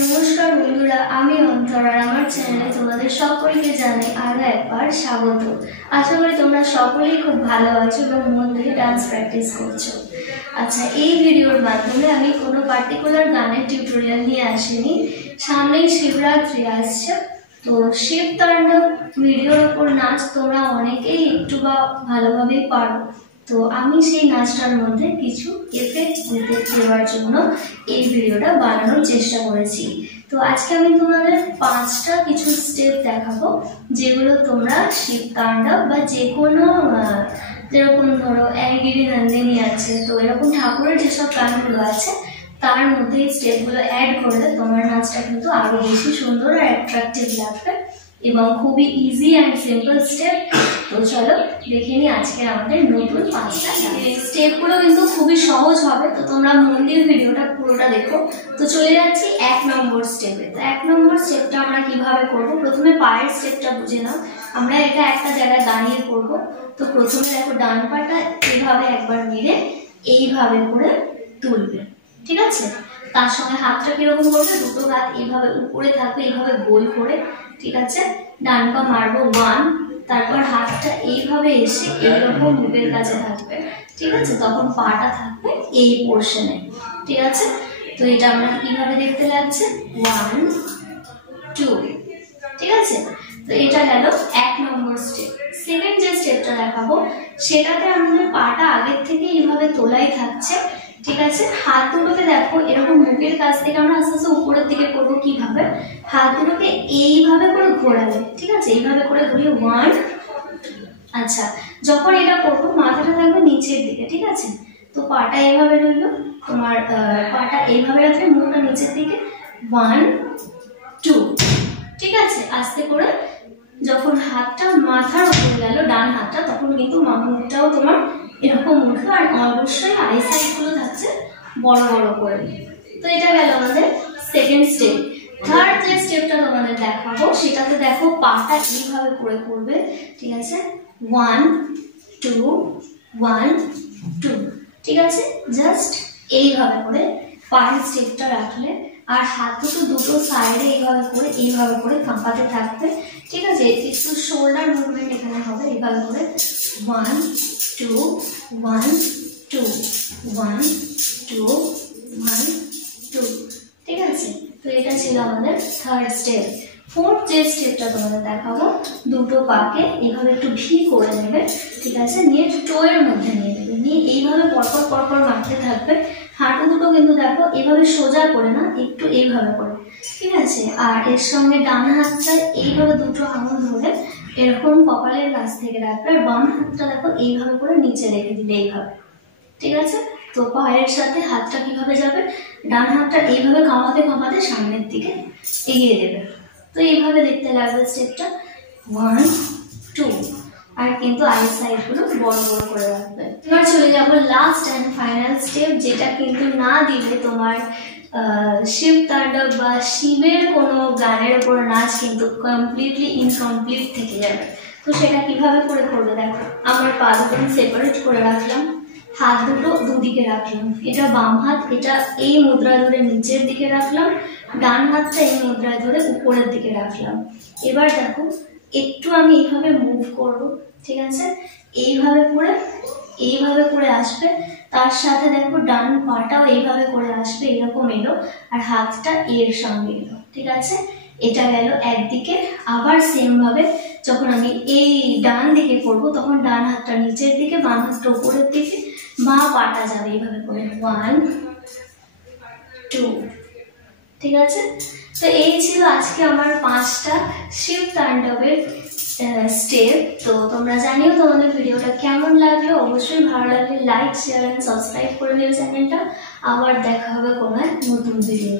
নমস্কার বন্ধুরা, আমি অন্তরা। আমার চ্যানেলে তোমাদের সকলকে জানাই আরো একবার স্বাগত। আশা করি তোমরা সকলেই খুব ভালো আছো এবং মন থেকে ডান্স প্র্যাকটিস করছো। আচ্ছা, এই ভিডিওর মাধ্যমে আমি কোনো পার্টিকুলার গানের টিউটোরিয়াল নিয়ে আসিনি। সামনেই শিবরাত্রি আসছে, তো শিব তাণ্ডব ভিডিওর ওপর নাচ তোমরা অনেকেই একটু বা ভালোভাবেই পারো। তো আমি সেই নাচটার মধ্যে কিছু এফেক্ট দেওয়ার জন্য এই ভিডিওটা বানানোর চেষ্টা করেছি। তো আজকে আমি তোমাদের 5টা কিছু স্টেপ দেখাবো, যেগুলো তোমরা শিব তাণ্ডব বা যে কোনো যেরকম ধরো গিরি নন্দিনী আছে, তো এরকম ঠাকুরের যেসব গানগুলো আছে তার মধ্যে এই স্টেপগুলো অ্যাড করলে তোমার নাচটা কিন্তু আরো বেশি সুন্দর আর অ্যাট্রাকটিভ লাগবে এবং খুবই ইজি অ্যান্ড সিম্পল স্টেপ। তো চলো দেখে নিই আজকে আমাদের নতুন 5টা স্টেপগুলো কিন্তু খুবই সহজ হবে, তো তোমরা মন দিয়ে ভিডিওটা পুরোটা দেখো। তো চলে যাচ্ছি 1 নম্বর স্টেপে। তো 1 নম্বর স্টেপটা আমরা কিভাবে করব, প্রথমে পায়ের স্টেপটা বুঝে নাও। আমরা এটা একটা জায়গায় দাঁড়িয়ে করব। তো প্রথমে দেখো ডান পাটা এইভাবে একবার মেরে এইভাবে করে তুলবে, ঠিক আছে? তার সঙ্গে হাতটা কিরকম করবে, দুটো হাত এইভাবে উপরে থাকবে, এইভাবে গোল করে, ঠিক আছে? ডান পা মারবো 1, তারপর হাতটা এইভাবে এসে এইরকম বুকের কাছে থাকবে, ঠিক আছে? তখন পাটা থাকবে এই পোর্শনে, ঠিক আছে? তো এটা আমরা কিভাবে দেখতে লাগছে, 1 2, ঠিক আছে? তো এটা গেল 1 নম্বর স্টেপ। সেকেন্ড যে স্টেপটা দেখাবো সেটাতে আমাদের পাটা আগের থেকে এইভাবে তোলাই থাকছে, ঠিক আছে? হাত দুটোকে দেখো এরকম মুখের কাছ থেকে আমরা আস্তে আস্তে উপরের দিকে করবো। কিভাবে, হাত দুটোকে এইভাবে করে ঘোরাবে, ঠিক আছে? এইভাবে করে ঘুরিয়ে 1। আচ্ছা, যখন এটা করবো মাথাটা থাকবে নিচের দিকে, ঠিক আছে? তো পাটা এইভাবে রইলো, তোমার পাটা এইভাবে রাখলে মুখটা নিচের দিকে, 1 2, ঠিক আছে? আস্তে করে যখন হাতটা মাথার উপরে গেল ডান হাতটা, তখন কিন্তু মুখটাও তোমার এরকম উঠলো, আর অবশ্যই আই সাইড গুলো থাকছে বড় বড় করে। তো এটা গেল আমাদের সেকেন্ড স্টেপ। থার্ড যে স্টেপটা তোমাদের দেখাবো সেটাতে দেখো পাটা এইভাবে করে করবে, ঠিক আছে? 1 2 1 2, ঠিক আছে? জাস্ট এইভাবে করে পায়ের স্টেপটা রাখলে আর হাত দুটো সাইডে এইভাবে করে কাঁপাতে থাকবে, ঠিক আছে? একটু শোল্ডার মুভমেন্ট এখানে হবে, এইভাবে করে 1 2 1 2 1 2 1 2, ঠিক আছে? তো এটা ছিল আমাদের থার্ড স্টেপ। ফোর্থ যে স্টেপটা তোমাদের দেখাবো, দুটো পাকে এইভাবে একটু ভি করে নেবে, ঠিক আছে? নিয়ে টোয়ের মধ্যে নিয়ে নেবে, নিয়ে এইভাবে পরপর পরপর মারতে থাকবে। হাঁটু দুটো কিন্তু দেখো এভাবে সোজা করে না, একটু এইভাবে করে, ঠিক আছে? আর এর সঙ্গে ডান হাতটা এইভাবে দুটো আঙুল ধরে এরকম কপালের কাছ থেকে রাখবে, আর বাম হাতটা দেখো এইভাবে করে নিচে রেখে দিবে, এইভাবে, ঠিক আছে? তো পায়ের সাথে হাতটা কিভাবে যাবে, ডান হাতটা এইভাবে কামাতে কামাতে সামনের দিকে এগিয়ে দেবে। তো এইভাবে দেখতে লাগবে স্টেপটা 1 2, আর কিন্তু আই সাইড গুলো বড় বড় করে রাখবে। এবার চলে যাবো লাস্ট অ্যান্ড ফাইনাল স্টেপ, যেটা কিন্তু না দিলে তোমার শিব তাণ্ডব বা শিবের কোনো গানের উপর নাচ কিন্তু কমপ্লিটলি ইনকমপ্লিট থেকে যাবে। তো সেটা কিভাবে করে করবে দেখো, আমার পা দুটো সেপারেট করে রাখলাম, হাত দুটো দুদিকে রাখলাম, এটা বাম হাত, এটা এই মুদ্রা ধরে নিচের দিকে রাখলাম, ডান হাতটা এই মুদ্রায় ধরে উপরের দিকে রাখলাম। এবার দেখো একটু আমি এইভাবে মুভ করব, ঠিক আছে? এইভাবে করে আসবে, তার সাথে দেখো ডান পাটাও এইভাবে করে আসবে, এরকম এলো, আর হাতটা এর সঙ্গে এলো, ঠিক আছে? এটা গেল একদিকে। আবার সেম ভাবে যখন আমি এই ডান দিকে করব, তখন ডান হাতটা নিচের দিকে, বাম হাতটা উপরের দিকে, মা পাটা যাবে এইভাবে করে 1 2, ঠিক আছে? তো এই ছিল আজকে আমার 5টা শিব তাণ্ডবের স্টেপ। তো তোমরা জানিও তোমাদের ভিডিওটা কেমন লাগলো। অবশ্যই ভালো লাগলে লাইক শেয়ার এন্ড সাবস্ক্রাইব করে নিও চ্যানেলটা। আবার দেখা হবে কোনো নতুন ভিডিওতে।